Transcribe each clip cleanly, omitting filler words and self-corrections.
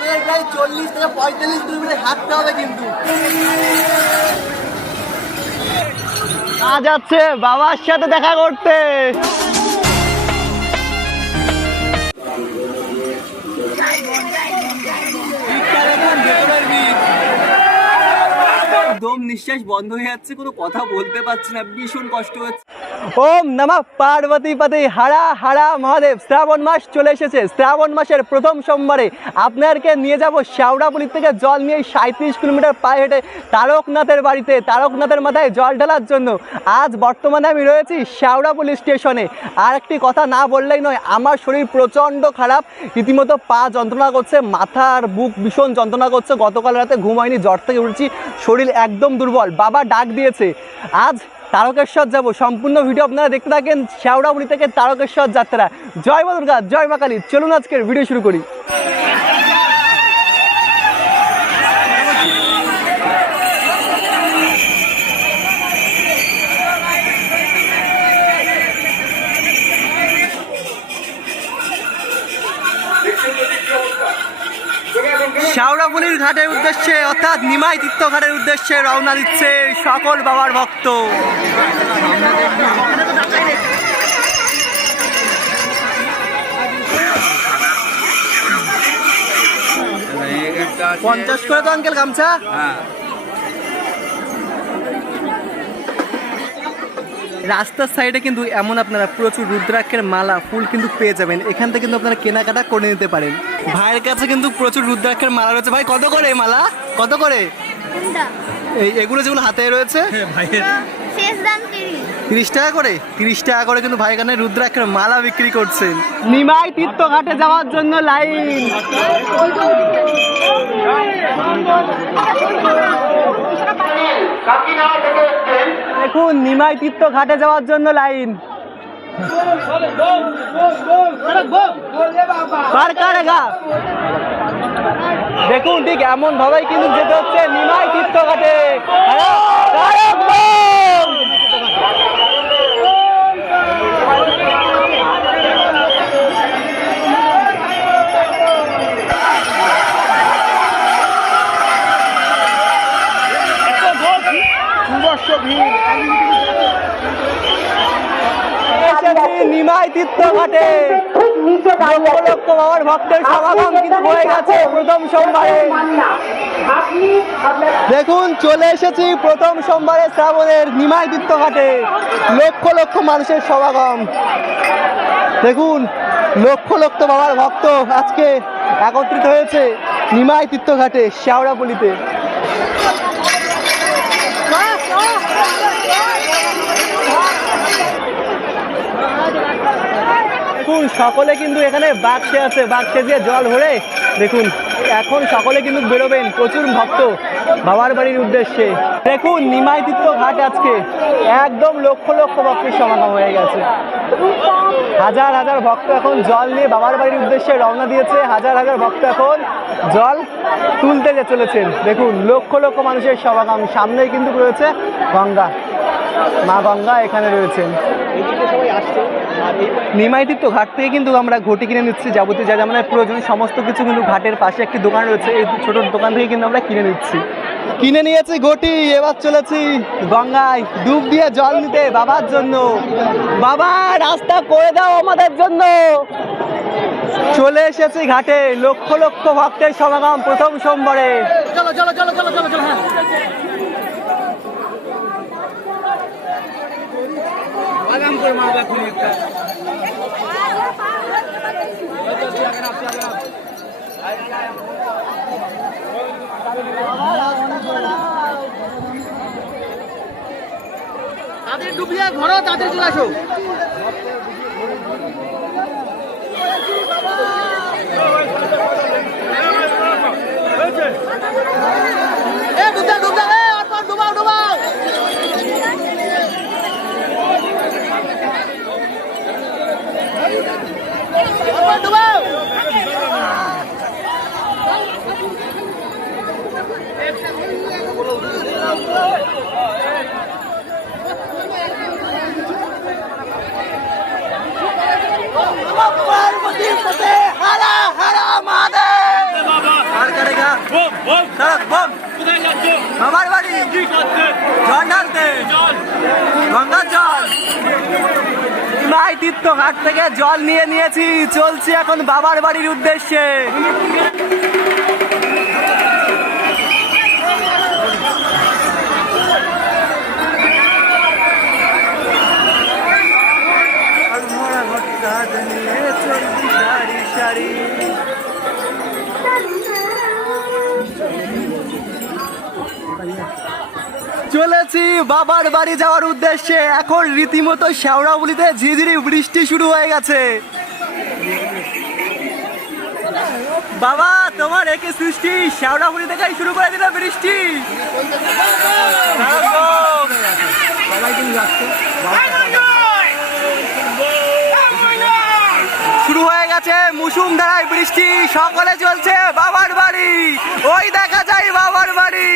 আপনাদের প্রায় 40 থেকে 45 কিলোমিটার হাঁটতে হবে কিন্তু। আজ যাচ্ছে বাবার সাথে দেখা করতে। দম নিঃশ্বাস বন্ধ হয়ে যাচ্ছে, কোনো কথা বলতে পারছি না, ভীষণ কষ্ট হচ্ছে। ওম নমঃ পার্বতী পতি হারা হারা মহাদেব। শ্রাবণ মাস চলে এসেছে। শ্রাবণ মাসের প্রথম সোমবারে আপনাদেরকে নিয়ে যাব শেওড়াপুলি থেকে জল নিয়ে 37 কিলোমিটার পায়ে হেঁটে তারকনাথের বাড়িতে, তারকনাথের মাথায় জল ঢালার জন্য। আজ বর্তমানে আমি রয়েছি শেওড়াপুলি স্টেশনে। আর একটি কথা না বললেই নয়, আমার শরীর প্রচণ্ড খারাপ, রীতিমতো পা যন্ত্রণা করছে, মাথা আর বুক ভীষণ যন্ত্রণা করছে। গতকাল রাতে ঘুম হয়নি, জ্বর থেকে উঠছি, শরীর একদম দুর্বল। বাবা ডাক দিয়েছে, আজ তারকেশ্বর যাব। সম্পূর্ণ ভিডিও আপনারা দেখতে থাকেন শেওড়াপুলি থেকে তারকেশ্বর যাত্রা। জয় মা দুর্গা, জয় মা কালী। চলুন আজকের ভিডিও শুরু করি। শেওড়াপুলির ঘাটের উদ্দেশ্যে অর্থাৎ নিমাই তীর্থ ঘাটের উদ্দেশ্যে রওনা দিচ্ছে সকল বাবার ভক্ত। পঞ্চাশ করে তো আঙ্কেল গামছা। রাস্তার সাইডে কিন্তু এমন আপনারা প্রচুর রুদ্রাক্ষের মালা ফুল কিন্তু পেয়ে যাবেন। এখান থেকে কিন্তু আপনারা কেনাকাটা করে নিতে পারেন। ভাইয়ের কাছে কিন্তু প্রচুর রুদ্রাক্ষের মালা রয়েছে। ভাই কত করে মালা, কত করে এগুলো যেগুলো হাতে রয়েছে? 30 টাকা করে। 30 টাকা করে কিন্তু ভাই এখানে রুদ্রাক্ষের মালা বিক্রি করছেন। নিমাই তীর্থ ঘাটে যাওয়ার জন্য লাইন। দেখুন নিমাই তীর্থ ঘাটে যাওয়ার জন্য লাইন। দেখুন ঠিক এমন ভাবেই কিন্তু যেতে হচ্ছে নিমাই তীর্থ ঘাটে। নিমাই তীর্থ ঘাটে লক্ষ বাবার ভক্তের সমাগম কিন্তু হয়ে গেছে প্রথম সোমবারে। দেখুন চলে এসেছি প্রথম সোমবারে শ্রাবণের নিমাই তীর্থ ঘাটে। লক্ষ লক্ষ মানুষের সমাগম। দেখুন লক্ষ লক্ষ বাবার ভক্ত আজকে একত্রিত হয়েছে নিমাই তীর্থ ঘাটে শেওড়াপুলিতে। দেখুন সকলে কিন্তু এখানে বাক্সে আছে, বাক্সে দিয়ে জল ভরে দেখুন এখন সকলে কিন্তু বেরোবেন প্রচুর ভক্ত বাবার বাড়ির উদ্দেশ্যে। দেখুন নিমাই তীর্থ ঘাট আজকে একদম লক্ষ লক্ষ ভক্তের সমাগম হয়ে গেছে। হাজার হাজার ভক্ত এখন জল নিয়ে বাবার বাড়ির উদ্দেশ্যে রওনা দিয়েছে। হাজার হাজার ভক্ত এখন জল তুলতে চলেছেন। দেখুন লক্ষ লক্ষ মানুষের সমাগম। সামনেই কিন্তু রয়েছে গঙ্গা, মা গঙ্গা এখানে রয়েছেন। সবাই আসছে। নিমাই তীর্থ ঘাট থেকে কিন্তু আমরা ঘটি কিনে নিচ্ছি, যাবতীয় যা আমাদের প্রয়োজন সমস্ত কিছু কিন্তু ঘাটের পাশে একটি দোকান রয়েছে, এই ছোট দোকান থেকে কিন্তু আমরা কিনে নিচ্ছি। কিনে নিয়েছি ঘটি, এবার চলেছি গঙ্গায় ডুব দিয়ে জল নিতে বাবার জন্য। বাবা রাস্তা করে দাও আমাদের জন্য। চলে এসেছি ঘাটে, লক্ষ লক্ষ ভক্তের সমাগম প্রথম সোমবারে। চলো চলো চলো চলো চলো চলো। আগাম করে মারবা খুনি একটা। তাদের ডুবিয়ে ঘর তাদের চলে আসো। ডুবাও ডুবাও। পার্বতী পতে হারা হারা মহাদেব। তিক্ত ঘাট থেকে জল নিয়ে নিয়েছি, চলছি এখন বাবার বাড়ির উদ্দেশ্যে। চলেছি বাবার বাড়ি যাওয়ার উদ্দেশ্যে। এখন রীতিমতো শেওড়াফুলিতে ঝিঝিরি বৃষ্টি শুরু হয়ে গেছে। বাবা, তোমার একে সৃষ্টি শেওড়াফুলি থেকেই শুরু করে দিল বৃষ্টি। শুরু হয়ে গেছে মুষলধারায় বৃষ্টি, সকলে চলছে বাবার বাড়ি। ওই দেখা যায় বাবার বাড়ি।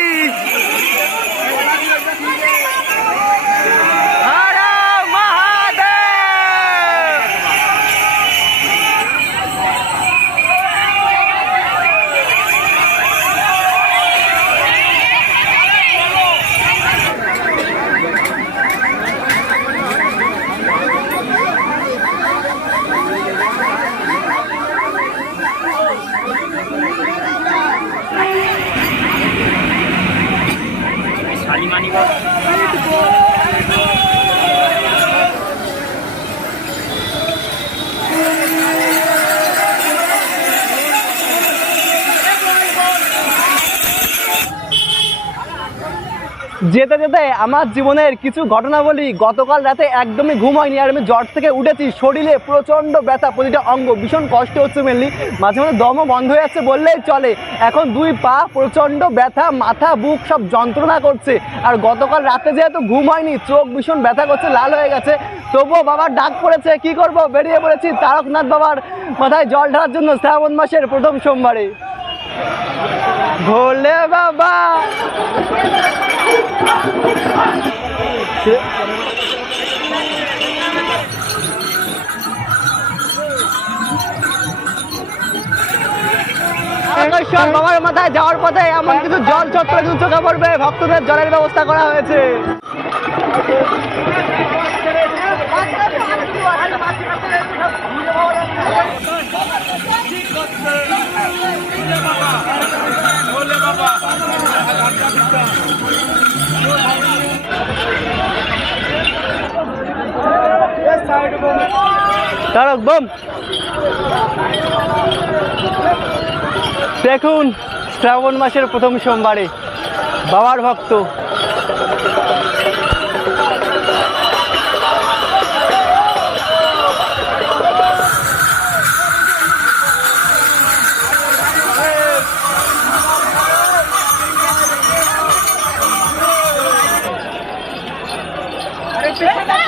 যেতে যেতে আমার জীবনের কিছু ঘটনা বলি। গতকাল রাতে একদমই ঘুম হয়নি, আর আমি জ্বর থেকে উঠেছি। শরীরে প্রচণ্ড ব্যথা, প্রতিটা অঙ্গ ভীষণ কষ্ট হচ্ছে। মেনলি মাঝে মাঝে দমও বন্ধ হয়ে যাচ্ছে বললেই চলে। এখন 2 পা প্রচণ্ড ব্যথা, মাথা বুক সব যন্ত্রণা করছে। আর গতকাল রাতে যেহেতু ঘুম হয়নি, চোখ ভীষণ ব্যথা করছে, লাল হয়ে গেছে। তবুও বাবার ডাক পড়েছে, কি করব, বেরিয়ে পড়েছি তারকনাথ বাবার মাথায় জল ঢালার জন্য শ্রাবণ মাসের প্রথম সোমবারে। ভোলে বাবা বাবার মাথায় যাওয়ার পথে এমন কিছু জল ছত্র চোখে পড়বে, ভক্তদের জলের ব্যবস্থা করা হয়েছে। তারক বম দেখুন, শ্রাবণ মাসের প্রথম সোমবারে বাবার ভক্ত।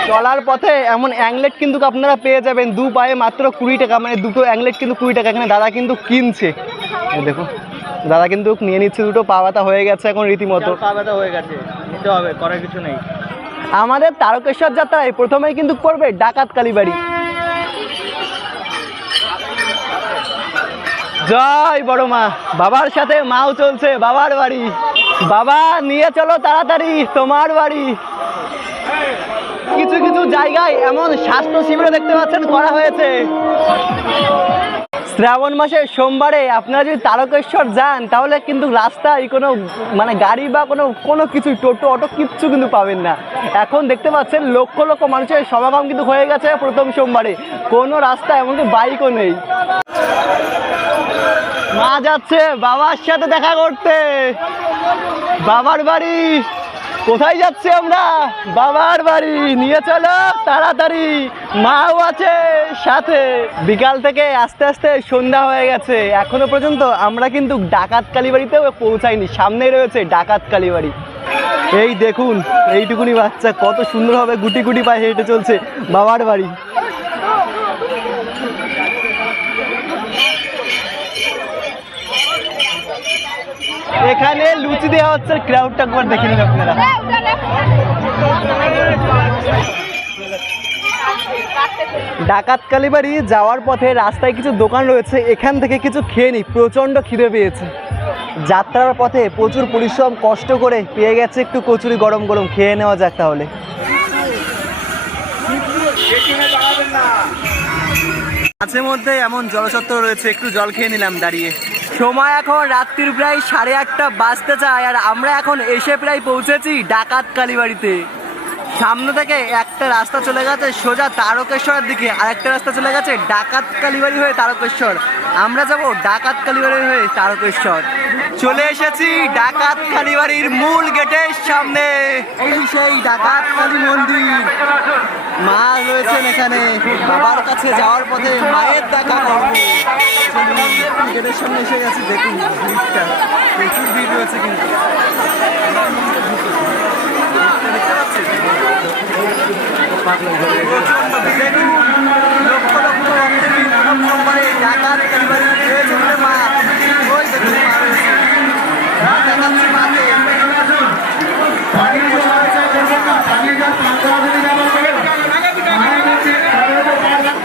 চলার পথে এমন অ্যাংলেট কিন্তু আপনারা পেয়ে যাবেন 2 পায়ে মাত্র 20 টাকা, মানে দুটো অ্যাংলেট কিন্তু 20 টাকা। এখানে দাদা কিন্তু কিনছে, দেখুন দাদা কিন্তু নিয়ে নিচ্ছে। দুটো পা ব্যথা হয়ে গেছে এখন রীতিমতো, পা ব্যথা হয়ে গেছে, নিতে হবে, করার কিছু নেই। আমাদের তারকেশ্বর যাত্রায় প্রথমেই কিন্তু পড়বে ডাকাত কালীবাড়ি। জয় বড় মা। বাবার সাথে মাও চলছে বাবার বাড়ি। বাবা নিয়ে চলো তাড়াতাড়ি তোমার বাড়ি। কিছু কিছু জায়গায় এমন স্বাস্থ্য শিবির দেখতে পাচ্ছেন করা হয়েছে। শ্রাবণ মাসের সোমবারে আপনারা যদি তারকেশ্বর যান, তাহলে কিন্তু রাস্তায় কোনো মানে গাড়ি বা কোনো কিছু টোটো অটো কিচ্ছু কিন্তু পাবেন না। এখন দেখতে পাচ্ছেন লক্ষ লক্ষ মানুষের সমাগম কিন্তু হয়ে গেছে প্রথম সোমবারে। কোনো রাস্তা এমনকি বাইকও নেই। মা যাচ্ছে বাবার সাথে দেখা করতে বাবার বাড়ি। কোথায় যাচ্ছি আমরা? বাবার বাড়ি। নিয়ে চলো তাড়াতাড়ি, মাও আছে সাথে। বিকাল থেকে আস্তে আস্তে সন্ধ্যা হয়ে গেছে, এখনো পর্যন্ত আমরা কিন্তু ডাকাত কালীবাড়িতেও পৌঁছাইনি। সামনেই রয়েছে ডাকাত কালীবাড়ি। এই দেখুন, এইটুকুনি বাচ্চা কত সুন্দরভাবে গুটি গুটি পায়ে হেঁটে চলছে বাবার বাড়ি। এখানে লুচি দেওয়া হচ্ছে, ক্রাউডটা একবার দেখে নিন আপনারা। ডাকাত কালীবাড়ি যাওয়ার পথে রাস্তায় কিছু দোকান রয়েছে, এখান থেকে কিছু খেয়ে নিই, প্রচণ্ড খিদে পেয়েছে। যাত্রার পথে প্রচুর পরিশ্রম কষ্ট করে পেয়ে গেছে একটু কচুরি, গরম গরম খেয়ে নেওয়া যাক তাহলে। মাঝে মধ্যে এমন জলসত্ত্ব রয়েছে, একটু জল খেয়ে নিলাম দাঁড়িয়ে। সময় এখন রাত্রির প্রায় 8:30 বাজতে চায়, আর আমরা এখন এসে প্রায় পৌঁছেছি ডাকাত কালীবাড়িতে। সামনে থেকে একটা রাস্তা চলে গেছে সোজা তারকেশ্বরের দিকে, আর একটা রাস্তা চলে গেছে ডাকাত কালীবাড়ি হয়ে তারকেশ্বর। আমরা যাব ডাকাত কালীবাড়ি হয়ে তারকেশ্বর। চলে এসেছি ডাকাত কালীবাড়ির মূল গেটের সামনে। এই সেই ডাকাত কালী মন্দির, মা রয়েছেন এখানে। বাবার কাছে যাওয়ার পথে মায়ের দেখা করবো। গেটের সামনে এসে গেছি, দেখুন ভিড়টা, প্রচুর ভিড় রয়েছে কিন্তু। ডাকাত কালীবাড়ি রয়েছে বলে মা, ওই দেখুন মা রয়েছে, দেখাচ্ছি মাকে।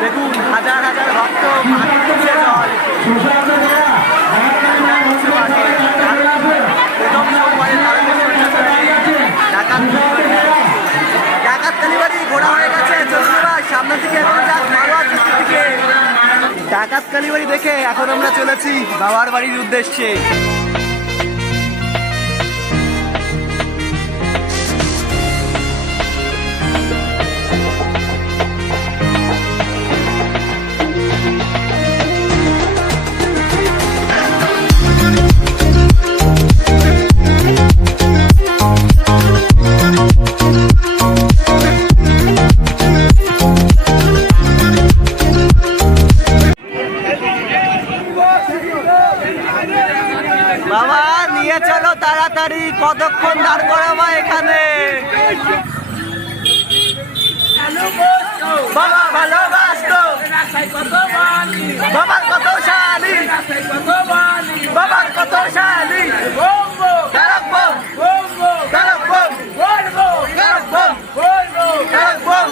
দেখুন হাজার হাজার ভক্ত মাকে তুলে জল। ডাকাত কালীবাড়ি ঘোরা হয়ে গেছে, চলুন এবার সামনের দিকে এখন যাক মারোয়া চৌকির দিকে। ডাকাত কালীবাড়ি দেখে এখন আমরা চলেছি বাবার বাড়ির উদ্দেশ্যে। বাবা নিয়ে চলো তাড়াতাড়ি, কতক্ষণ দাঁড় করাবো এখানে। বাবা ভালোবাসতো, বাবার কত শালি, বাবার কত শালি, তারক বম, তারক বম, তারক বম, তারক বম।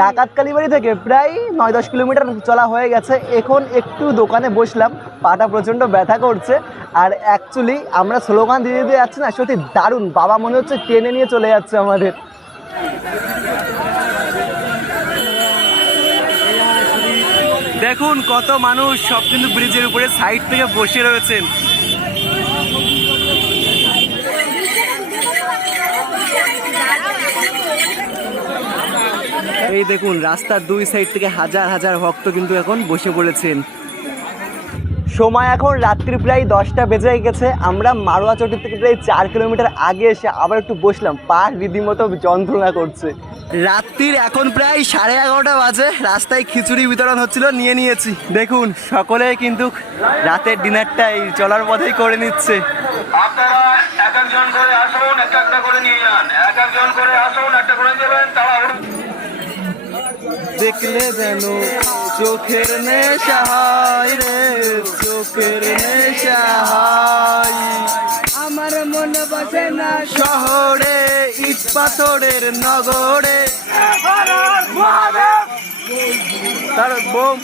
ডাকাত কালীবাড়ি থেকে প্রায় 9-10 কিলোমিটার চলা হয়ে গেছে। এখন একটু দোকানে বসলাম, পাটা প্রচণ্ড ব্যথা করছে। আর অ্যাকচুয়ালি আমরা স্লোগান দিয়ে দিয়ে যাচ্ছি না, সত্যি দারুণ। বাবা মনে হচ্ছে টেনে নিয়ে চলে যাচ্ছে আমাদের। দেখুন কত মানুষ, সব কিন্তু ব্রিজের উপরে সাইড থেকে বসে রয়েছেন। এই দেখুন রাস্তার দুই সাইড থেকে হাজার হাজার ভক্ত কিন্তু এখন বসে পড়েছেন। সময় এখন রাত্রি প্রায় 10টা বেজে গেছে। আমরা মারোয়া চটি থেকে প্রায় 4 কিলোমিটার আগে এসে আবার একটু বসলাম, পা রীতিমতো যন্ত্রণা করছে। রাত্রির এখন প্রায় 11:30 বাজে। রাস্তায় খিচুড়ি বিতরণ হচ্ছিল, নিয়ে নিয়েছি। দেখুন সকলে কিন্তু রাতের ডিনারটা এই চলার পথেই করে নিচ্ছে। আপনারা এক একজন করে আসুন, একটা করে নিয়ে যান, এক একজন করে আসুন, একটা করে দেবেন। তারা দেখলে যেন চোখের নেশা হয় রে, চোখের নেশা হয়। আমার মনে বসে না শহরে, ইট পাথরের নগরে। তারক বোম।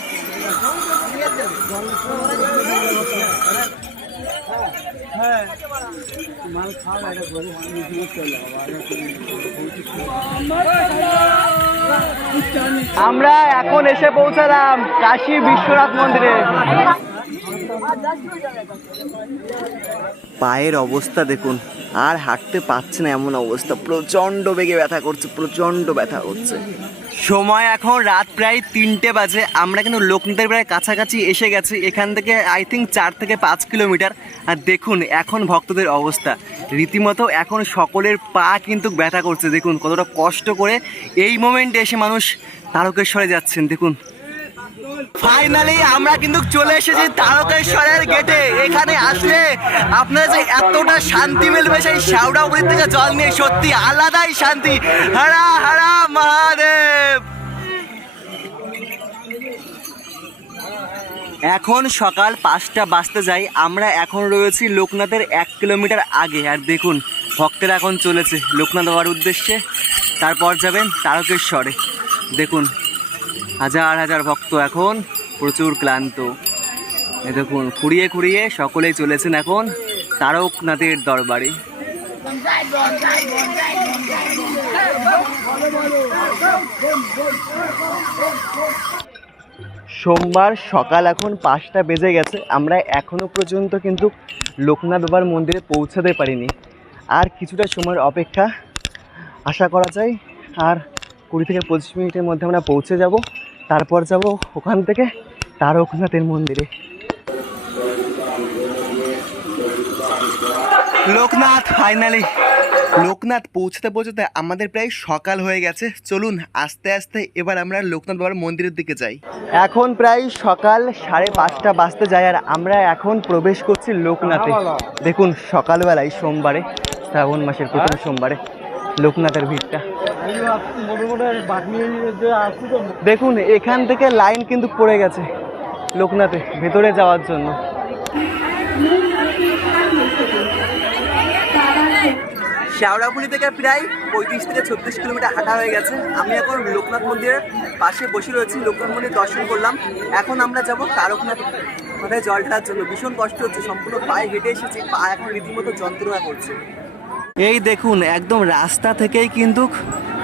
আমরা এখন এসে পৌঁছালাম কাশী বিশ্বনাথ মন্দিরে। পায়ের অবস্থা দেখুন, আর হাঁটতে পারছে না এমন অবস্থা, প্রচণ্ড বেগে ব্যথা করছে, প্রচণ্ড ব্যথা করছে। সময় এখন রাত প্রায় 3টে বাজে। আমরা কিন্তু লোকনাথের প্রায় কাছাকাছি এসে গেছি। এখান থেকে আই থিঙ্ক 4 থেকে 5 কিলোমিটার। আর দেখুন এখন ভক্তদের অবস্থা রীতিমতো, এখন সকলের পা কিন্তু ব্যথা করছে। দেখুন কতটা কষ্ট করে এই মোমেন্টে এসে মানুষ তারকেশ্বরে যাচ্ছেন। দেখুন ফাইনালি আমরা কিন্তু চলে এসেছি তারকেশ্বরের গেটে। এখানে আসলে আপনার যে এতটা শান্তি মিলবে সেই শাওড়াপুরি থেকে জল নিয়ে, সত্যি আলাদাই শান্তি। হরা হরা মহাদেব। এখন সকাল 5টা বাজতে যাই। আমরা এখন রয়েছি লোকনাথের 1 কিলোমিটার আগে। আর দেখুন ভক্তেরা এখন চলেছে লোকনাথ বাবার উদ্দেশ্যে, তারপর যাবেন তারকেশ্বরে। দেখুন হাজার হাজার ভক্ত এখন প্রচুর ক্লান্ত। দেখুন খুঁড়িয়ে খুঁড়িয়ে সকলেই চলেছেন এখন তারকনাথের দরবারে। সোমবার সকাল এখন 5টা বেজে গেছে, আমরা এখনো পর্যন্ত কিন্তু লোকনাথ বাবার মন্দিরে পৌঁছাতে পারিনি। আর কিছুটা সময়ের অপেক্ষা, আশা করা যায় আর 20 থেকে 25 মিনিটের মধ্যে আমরা পৌঁছে যাব। তারপর যাব ওখান থেকে তারকনাথের মন্দিরে। লোকনাথ ফাইনালি, লোকনাথ পৌঁছতে পৌঁছতে আমাদের প্রায় সকাল হয়ে গেছে। চলুন আস্তে আস্তে এবার আমরা লোকনাথ বাবার মন্দিরের দিকে যাই। এখন প্রায় সকাল 5:30 বাজতে যায় আর আমরা এখন প্রবেশ করছি লোকনাথে। দেখুন সকালবেলায় সোমবারে, শ্রাবণ মাসের প্রথম সোমবারে লোকনাথের ভিড়টা দেখুন। এখান থেকে লাইন কিন্তু পড়ে গেছে লোকনাথে ভেতরে যাওয়ার জন্য। শেওড়াফুলি থেকে প্রায় 35 থেকে 36 কিলোমিটার হাঁটা হয়ে গেছে। আমি এখন লোকনাথ মন্দিরের পাশে বসে রয়েছি, লোকনাথ মন্দির দর্শন করলাম। এখন আমরা যাব তারকনাথ মাথায় জল ঢালার জন্য। ভীষণ কষ্ট হচ্ছে, সম্পূর্ণ পায়ে হেঁটে এসেছি, পা এখন রীতিমতো যন্ত্রণা করছে। এই দেখুন একদম রাস্তা থেকেই কিন্তু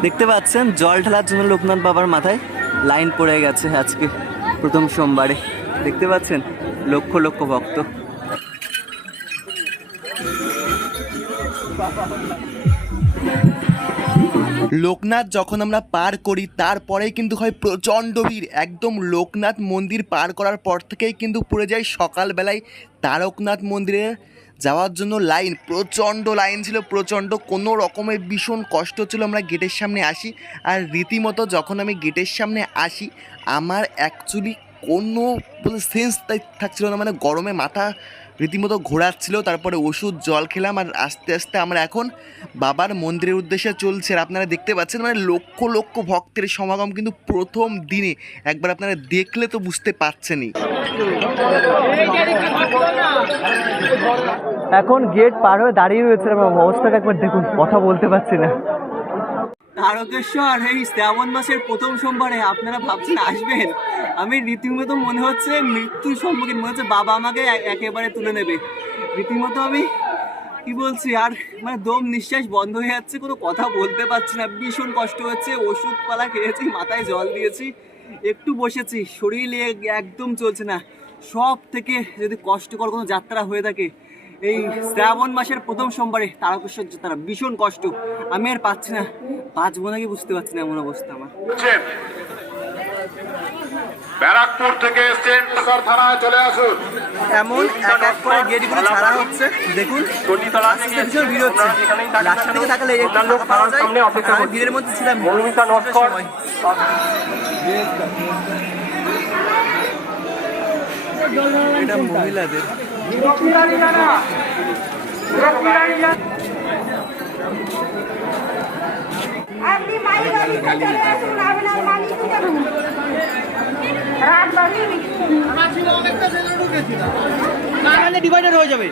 দেখতে পাচ্ছেন জল ঢালার জন্য লোকনাথ বাবার মাথায় লাইন পড়ে গেছে। আজকে প্রথম সোমবারে দেখতে পাচ্ছেন লক্ষ লক্ষ ভক্ত। লোকনাথ যখন আমরা পার করি তারপরেই কিন্তু হয় প্রচণ্ড ভিড়। একদম লোকনাথ মন্দির পার করার পর থেকেই কিন্তু পড়ে যায় সকালবেলায় তারকনাথ মন্দিরে যাওয়ার জন্য লাইন। প্রচণ্ড লাইন ছিল, প্রচণ্ড, কোনো রকমের ভীষণ কষ্ট ছিল। আমরা গেটের সামনে আসি আর রীতিমতো যখন আমি গেটের সামনে আসি আমার অ্যাকচুয়ালি কোনো সেন্স থাকছিল না, মানে গরমে মাথা রীতিমতো ঘোরাচ্ছিল। তারপরে ওষুধ জল খেলাম আর আস্তে আস্তে আমরা এখন বাবার মন্দিরের উদ্দেশ্যে চলছে। আর আপনারা দেখতে পাচ্ছেন মানে লক্ষ লক্ষ ভক্তের সমাগম কিন্তু প্রথম দিনে, একবার আপনারা দেখলে তো বুঝতে পারছেনই। এখন গেট পার হয়ে দাঁড়িয়ে রয়েছে, আমার অবস্থাটা একবার দেখুন, কথা বলতে পারছি না। তারকেশ্বর এই শ্রাবণ মাসের প্রথম সোমবারে আপনারা ভাবছেন আসবেন, আমি রীতিমতো মনে হচ্ছে মৃত্যুর সম্মুখীন, মনে হচ্ছে বাবা আমাকে একেবারে তুলে নেবে। রীতিমতো আমি কি বলছি, আর মানে দম নিঃশ্বাস বন্ধ হয়ে যাচ্ছে, কোনো কথা বলতে পারছি না, ভীষণ কষ্ট হচ্ছে। ওষুধপালা খেয়েছি, মাথায় জল দিয়েছি, একটু বসেছি, শরীর একদম চলছে না। সব থেকে যদি কষ্টকর কোনো যাত্রা হয়ে থাকে এই শ্রাবণ মাসের প্রথম সোমবারে তারকেশ্বর যাত্রা, ভীষণ কষ্ট। আমি আর পাচ্ছি না, বাঁচবো নাকি বুঝতে পারছি না, এমন অবস্থা আমার। ব্যারাকপুর থেকে এসছেন, থানায় চলে আসুন। এমন এক এক করে গেটগুলো ছাড়া হচ্ছে, দেখুন ভীষণ ভিড় হচ্ছে। রাস্তা থেকে থাকলে একটু লোক পাওয়া যায়, আমি ভিড়ের মধ্যে ছিলাম সময়। এটা মহিলাদের আপনি মালিক চলে আসুন, আপনার মালিক রাত বাড়ি আমার ছিল অনেকটা ছেলে ঢুকেছিল না, মানে ডিভাইডার হয়ে যাবে।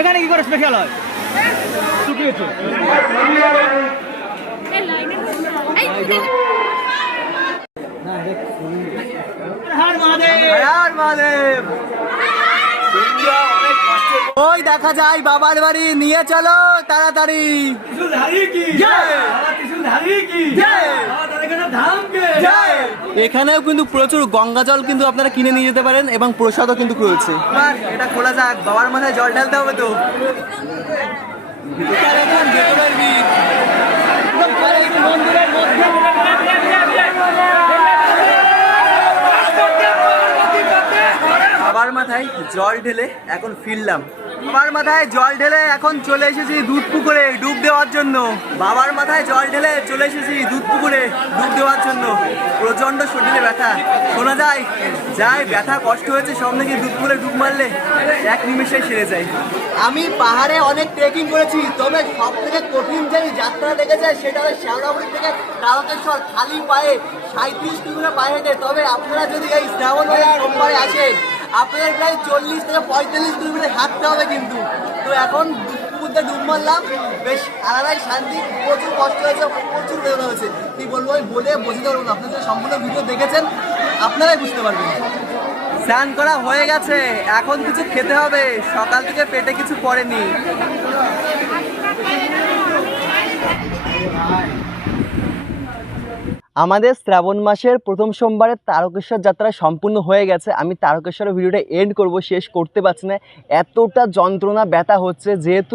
এখানে কি করে স্পেশাল হয় ঢুকেছে এই লাইনে হর মহাদেব, হর মহাদেব। ওই দেখা যায় বাবার বাড়ি, নিয়ে চলো তাড়াতাড়ি। এখানেও কিন্তু প্রচুর গঙ্গা জল কিন্তু আপনারা কিনে নিয়ে যেতে পারেন এবং প্রসাদও কিন্তু রয়েছে। এটা খোলা যাক, বাবার মাথায় জল ঢালতে হবে তো। মন্দিরের মধ্যে বাবার মাথায় জল ঢেলে এখন ফিরলাম। বাবার মাথায় জল ঢেলে এখন চলে এসেছি দুধ পুকুরে ডুব দেওয়ার জন্য। বাবার মাথায় জল ঢেলে চলে এসেছি দুধ পুকুরে ডুব দেওয়ার জন্য। প্রচণ্ড শরীরে ব্যথা, শোনা যায় ব্যথা কষ্ট হয়েছে সব নাকি দুধ পুকুরে ডুব মারলে এক নিমেষে সেরে যায়। আমি পাহাড়ে অনেক ট্রেকিং করেছি, তবে সব থেকে কঠিন যে যাত্রা দেখেছে সেটা হলো শেওড়াফুলি থেকে তারকেশ্বর খালি পায়ে 37 কিলোমিটার পায়ে হেঁটে। তবে আপনারা যদি এই শ্রাবণ সোমবারে আসেন আপনাদের প্রায় 40 থেকে 45 কিলোমিটার হাঁটতে হবে কিন্তু। তো এখন পুকুরতে ডুব মারলাম, বেশ আলাদাই শান্তি। প্রচুর কষ্ট হয়েছে, প্রচুর বেদনা হয়েছে, কি বলবো আমি বলে বোঝাতে পারবো না। আপনারা সম্পূর্ণ ভিডিও দেখেছেন আপনারাই বুঝতে পারবেন। স্নান করা হয়ে গেছে, এখন কিছু খেতে হবে, সকাল থেকে পেটে কিছু পড়েনি। আমাদের শ্রাবণ মাসের প্রথম সোমবারে তারকেশ্বর যাত্রা সম্পূর্ণ হয়ে গেছে। আমি তারকেশ্বরের ভিডিওটা এন্ড করব, শেষ করতে পারছি না, এতটা যন্ত্রণা ব্যথা হচ্ছে, যেহেতু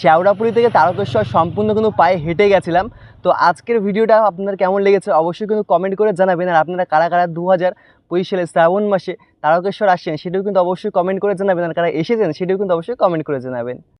শেওড়াপুরি থেকে তারকেশ্বর সম্পূর্ণ কিন্তু পায়ে হেঁটে গেছিলাম। তো আজকের ভিডিওটা আপনার কেমন লেগেছে অবশ্যই কিন্তু কমেন্ট করে জানাবেন। আর আপনারা কারা কারা 2025 সালে শ্রাবণ মাসে তারকেশ্বর আসছেন সেটাও কিন্তু অবশ্যই কমেন্ট করে জানাবেন। আর কারা এসেছেন সেটাও কিন্তু অবশ্যই কমেন্ট করে জানাবেন।